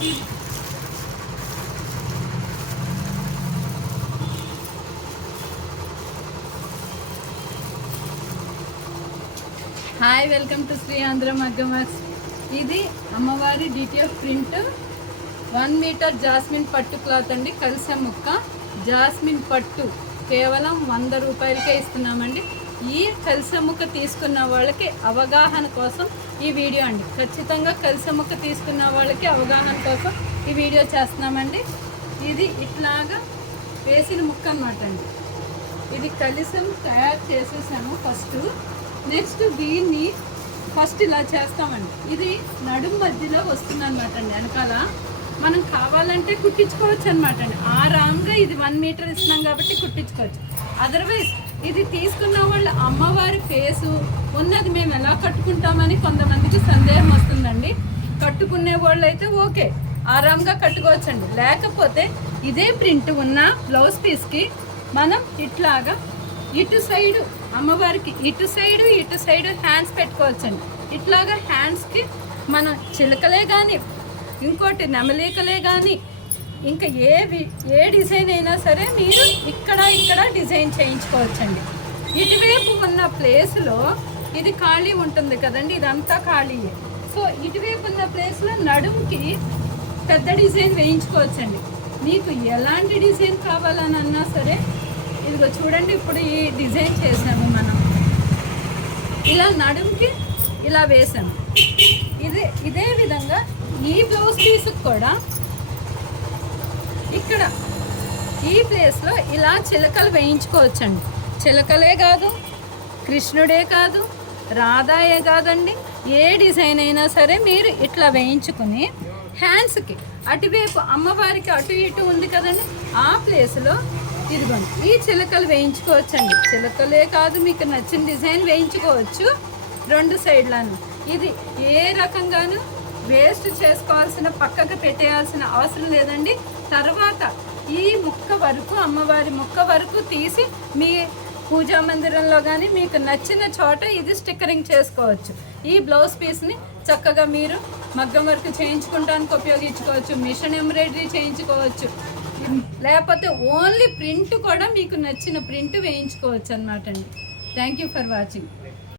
Hi, welcome to Shri Andhra Maggam works. ఇది అమ్మవారి DTF print 1 metre jasmine పట్టు క్లాత్ అండి. కలిసే ముక్క జాస్మిన్ పట్టు కేవలం 100 రూపాయలకే ఇస్తున్నామండి. ఈ కలిసే ముక్క తీసుకున్న వాళ్ళకి అవగాహన కోసం ఈ వీడియో అండి. ఖచ్చితంగా కలిసే ముక్క తీసుకున్న వాళ్ళకి అవగాహన కోసం ఈ వీడియో చేస్తున్నామండి. ఇది ఇట్లాగా వేసిన ముక్క అన్నమాట అండి. ఇది కలిసం తయారు చేసేసాము ఫస్ట్. నెక్స్ట్ దీన్ని ఫస్ట్ ఇలా చేస్తామండి. ఇది నడుము మధ్యలో వస్తుంది అనమాట అండి. వెనకాల మనం కావాలంటే కుట్టించుకోవచ్చు అనమాట అండి. ఆరాంగా ఇది 1 మీటర్ ఇస్తున్నాం కాబట్టి కుట్టించుకోవచ్చు. అదర్వైజ్ ఇది తీసుకున్న వాళ్ళు అమ్మవారి ఫేసు ఉన్నది మేము ఎలా కట్టుకుంటామని కొంతమందికి సందేహం వస్తుందండి. కట్టుకునే వాళ్ళు అయితే ఓకే, ఆరాంగా కట్టుకోవచ్చండి. లేకపోతే ఇదే ప్రింట్ ఉన్న బ్లౌజ్ పీస్కి మనం ఇట్లాగా ఇటు సైడు అమ్మవారికి ఇటు సైడు హ్యాండ్స్ పెట్టుకోవచ్చండి. ఇట్లాగా హ్యాండ్స్కి మనం చిలకలే కానీ ఇంకోటి నెమలికలే కానీ ఇంకా ఏ డిజైన్ అయినా సరే మీరు ఇక్కడ డిజైన్ చేయించుకోవచ్చండి. ఇటువైపు ఉన్న ప్లేస్లో ఇది ఖాళీ ఉంటుంది కదండి, ఇదంతా ఖాళీయే. సో ఇటువైపు ఉన్న ప్లేస్లో నడుముకి పెద్ద డిజైన్ వేయించుకోవచ్చండి. మీకు ఎలాంటి డిజైన్ కావాలని అన్నా సరే ఇదిగో చూడండి. ఇప్పుడు ఈ డిజైన్ చేసాము మనం, ఇలా నడుముకి ఇలా వేసాము. ఇదే విధంగా ఈ బ్లౌజ్ పీస్కి కూడా ఇక్కడ ఈ ప్లేస్లో ఇలా చిలకలు వేయించుకోవచ్చండి. చిలకలే కాదు, కృష్ణుడే కాదు, రాధాయే కాదండి, ఏ డిజైన్ అయినా సరే మీరు ఇట్లా వేయించుకుని హ్యాండ్స్కి అటువైపు అమ్మవారికి అటు ఇటు ఉంది కదండి, ఆ ప్లేస్లో ఇదిగోండి ఈ చిలకలు వేయించుకోవచ్చండి. చిలకలే కాదు, మీకు నచ్చిన డిజైన్ వేయించుకోవచ్చు 2 సైడ్లను. ఇది ఏ రకంగానూ వేస్ట్ చేసుకోవాల్సిన, పక్కకు పెట్టేయాల్సిన అవసరం లేదండి. తర్వాత ఈ ముక్క వరకు అమ్మవారి ముక్క వరకు తీసి మీ పూజా మందిరంలో కానీ మీకు నచ్చిన చోట ఇది స్టిక్కరింగ్ చేసుకోవచ్చు. ఈ బ్లౌజ్ పీస్ని చక్కగా మీరు మగ్గం వర్క్ చేయించుకోవడానికి ఉపయోగించుకోవచ్చు, మిషన్ ఎంబ్రాయిడరీ చేయించుకోవచ్చు, లేకపోతే ఓన్లీ ప్రింట్ కూడా మీకు నచ్చిన ప్రింట్ వేయించుకోవచ్చు అన్నమాట అండి. Thank you for watching.